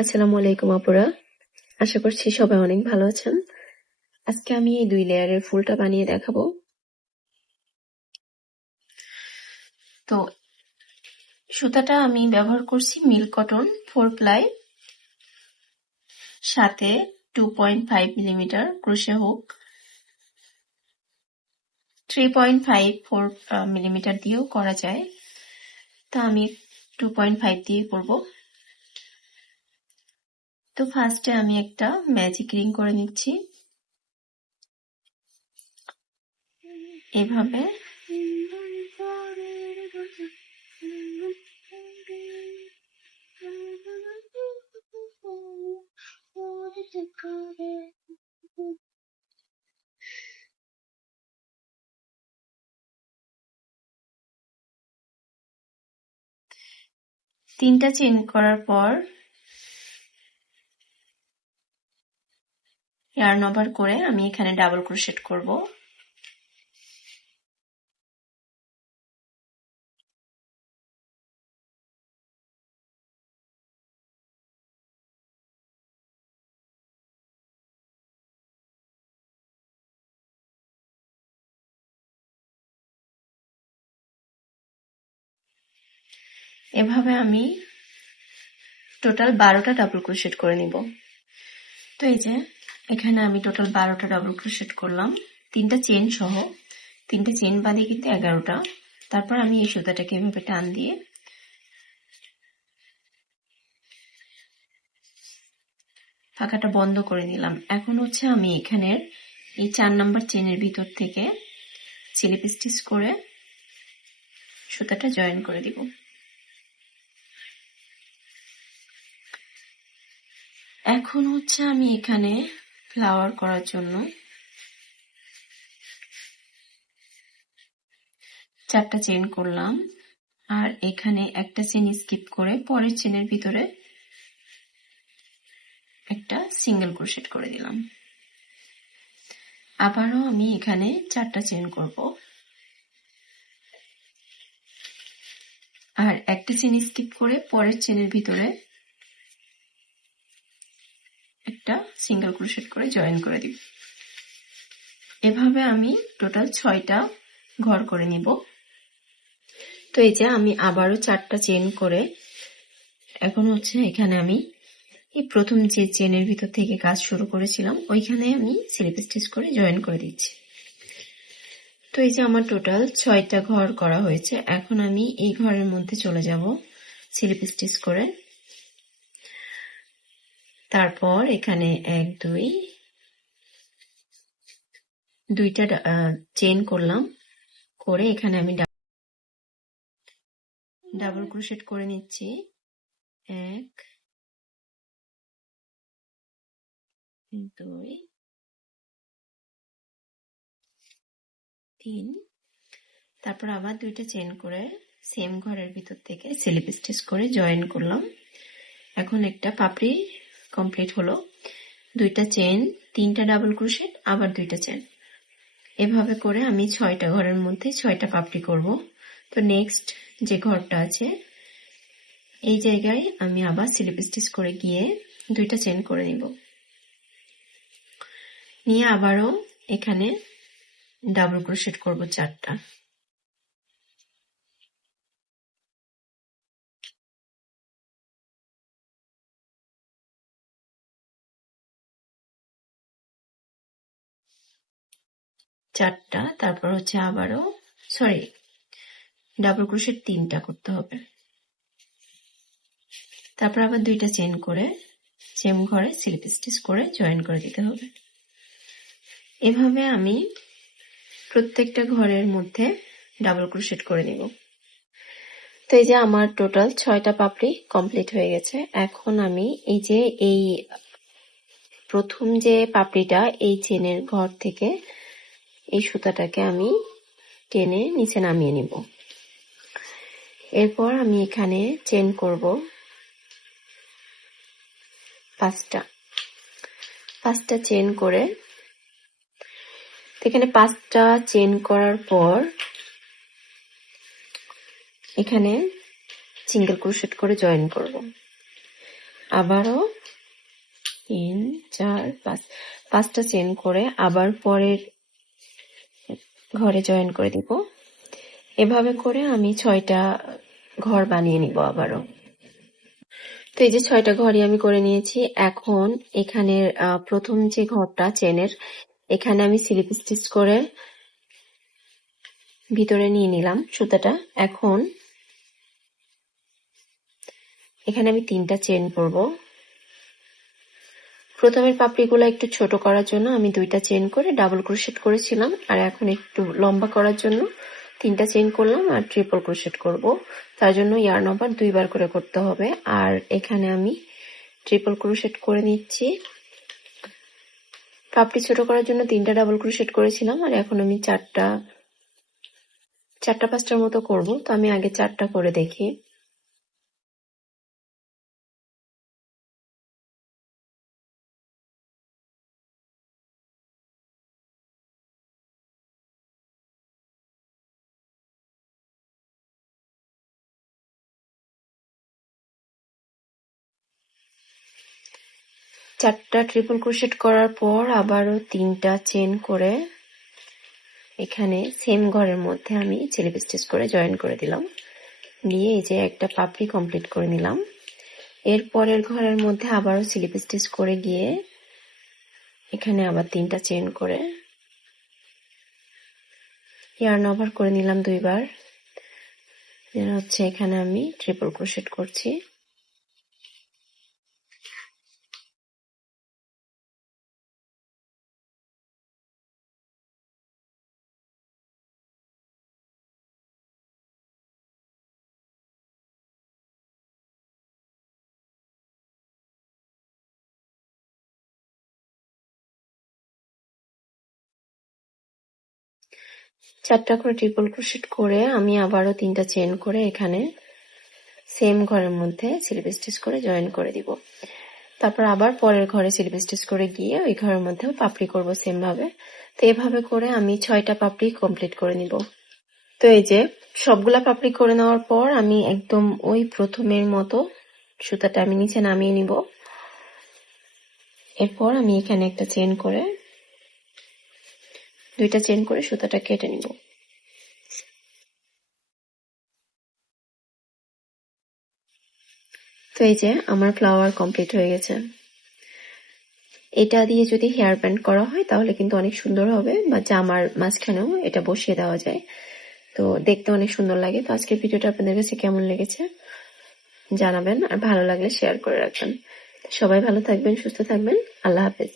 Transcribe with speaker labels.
Speaker 1: আসসালামু আলাইকুম, আপুরা। আশা করছি সবাই অনেক ভালো আছেন। আজকে আমি এই দুই লেয়ারের ফুলটা বানিয়ে দেখাবো। তো, সুতাটা আমি ব্যবহার করছি মিল কটন, ফোর প্লাই। সাথে two point five millimetre crochet hook. Three point five four millimetre দিয়েও করা যায়। তা আমি টু পয়েন্ট ফাইভ দিয়ে করব। তো ফার্স্টে আমি একটা ম্যাজিক রিং করে নিচ্ছি। এভাবে। তিনটা চেন করার পর ইয়ার্ন ওভার করে আমি এখানে ডাবল ক্রোশেট করব। এভাবে আমি টোটাল বারোটা ডাবল ক্রোশেট করে নিব। তো এই যে এখানে আমি টোটাল বারোটা ডাবল ক্রোশেট করলাম। তিনটা চেন সহ। তিনটা চেন বাদে কিন্তু এগারোটা। তারপর আমি এই সুতাটাকে এভাবে টান দিয়ে ফাঁকাটা বন্ধ করে নিলাম। এখন হচ্ছে আমি এখানের এই চার নাম্বার চেনের ভিতর থেকে স্লিপ স্টিচ করে সুতাটা জয়েন করে দিব। এখন হচ্ছে আমি এখানে ফ্লাওয়ার করার জন্য চারটা চেন করলাম। আর এখানে একটা চেন স্কিপ করে পরের চেনের ভিতরে একটা সিঙ্গেল ক্রোশেট করে দিলাম। আবারও আমি এখানে চারটা চেন করব। আর একটা চেন স্কিপ করে পরের চেনের ভিতরে একটা সিঙ্গেল ক্রোশেট করে জয়েন করে দিব। এভাবে আমি টোটাল ছয়টা ঘর করে নিব। তো এই যে আমি আবারও চারটা চেন করে, এখন হচ্ছে এখানে আমি এই প্রথম যে চেনের ভিতর থেকে কাজ শুরু করেছিলাম, ওইখানে আমি স্লিপ স্টিচ করে জয়েন করে দিচ্ছি। তো এই যে আমার টোটাল ছয়টা ঘর করা হয়েছে, এখন আমি এই ঘরের মধ্যে চলে যাব স্লিপ স্টিচ করে। তারপর এখানে এক, দুই, দুইটা চেন করলাম। করে এখানে আমি ডাবল ক্রোশেট করে নিচ্ছি। এক, দুই, তিন। তারপর আবার দুইটা চেন করে সেম ঘরের ভিতর থেকে স্লিপ স্টিচ করে জয়েন করলাম। এখন একটা পাপড়ি কমপ্লিট হলো। দুইটা চেন তিনটা ডাবল ক্রোশেট আবার দুইটা চেন এভাবে করে আমি ছয়টা ঘরের মধ্যে ছয়টা পাপড়ি করব। তো নেক্সট যে ঘরটা আছে, এই জায়গায় আমি আবার স্লিপ স্টিচ করে গিয়ে দুইটা চেন করে নিব। নিয়ে আবারও এখানে ডাবল ক্রোশেট করব চারটা। চারটা, তারপর হচ্ছে আবারও সরি ডাবল ক্রোশেট তিনটা করতে হবে। তারপর আবার দুইটা চেন করে সেম ঘরে স্লিপ স্টিচ করে জয়েন করে দিতে হবে। এভাবে আমি প্রত্যেকটা ঘরের মধ্যে ডাবল ক্রোশেট করে নিব। তো এই যে আমার টোটাল ছয়টা পাপড়ি কমপ্লিট হয়ে গেছে। এখন আমি এই যে এই প্রথম যে পাপড়িটা এই চেনের ঘর থেকে এই সুতাটাকে আমি টেনে নিচে নামিয়ে নিব। এরপর আমি এখানে চেন করব পাঁচটা। পাঁচটা চেন করে এখানে পাঁচটা চেন করার পর এখানে সিঙ্গেল ক্রোশেট করে জয়েন করব। আবারও তিন, চার, পাঁচ, পাঁচটা চেন করে আবার পরের ঘরে জয়েন করে দিব। এভাবে করে আমি ছয়টা ঘর বানিয়ে নিব আবারও। তো এই যে ছয়টা ঘরই আমি করে নিয়েছি। এখন এখানের প্রথম যে ঘরটা, চেনের, এখানে আমি স্লিপ স্টিচ করে ভিতরে নিয়ে নিলাম সুতাটা। এখন এখানে আমি তিনটা চেন করব প্রথমের পাপড়িগুলো একটু ছোট করার জন্য আমি দুইটা চেন করে ডাবল ক্রোশেট করেছিলাম, আর এখন একটু লম্বা করার জন্য তিনটা চেন করলাম আর ট্রিপল ক্রোশেট করব। তার জন্য ইয়ার্ন ওভার দুইবার করে করতে হবে। আর এখানে আমি ট্রিপল ক্রোশেট করে নিচ্ছি। পাপড়ি ছোট করার জন্য তিনটা ডাবল ক্রোশেট করেছিলাম, আর এখন আমি চারটা চারটা পাঁচটার মতো করব। তো আমি আগে চারটা করে দেখি। চারটা ট্রিপল ক্রোশেট করার পর আবারও তিনটা চেন করে এখানে সেম ঘরের মধ্যে আমি স্লিপ স্টিচ করে জয়েন করে দিলাম। দিয়ে এই যে একটা পাপড়ি কমপ্লিট করে নিলাম। এর পরের ঘরের মধ্যে আবারও স্লিপ স্টিচ করে গিয়ে এখানে আবার তিনটা চেন করে ইয়ার্ন ওভার করে নিলাম দুইবার। হচ্ছে এখানে আমি ট্রিপল ক্রোশেট করছি। চারটা করে ট্রিপল ক্রোশেট করে আমি আবারও তিনটা চেন করে এখানে সেম ঘরের মধ্যে স্লিপ স্টিচ করে জয়েন করে দিব। তারপর আবার পরের ঘরে স্লিপ স্টিচ করে গিয়ে ওই ঘরের মধ্যেও পাপড়ি করব সেম ভাবে। তো এভাবে করে আমি ছয়টা পাপড়ি কমপ্লিট করে নিব। তো এই যে সবগুলা পাপড়ি করে নেওয়ার পর আমি একদম ওই প্রথমের মতো সুতাটা আমি নিচে নামিয়ে নিব। এরপর আমি এখানে একটা চেন করে দুইটা চেন করে সুতাটা কেটে নিব। তো এই যে আমার ফ্লাওয়ার কমপ্লিট হয়ে গেছে। এটা দিয়ে যদি হেয়ার ব্যান্ড করা হয়, তাহলে কিন্তু অনেক সুন্দর হবে, বা জামার মাঝখানেও এটা বসিয়ে দেওয়া যায়। তো দেখতে অনেক সুন্দর লাগে। তো আজকের ভিডিওটা আপনাদের কাছে কেমন লেগেছে জানাবেন, আর ভালো লাগলে শেয়ার করে রাখবেন। সবাই ভালো থাকবেন, সুস্থ থাকবেন। আল্লাহ হাফেজ।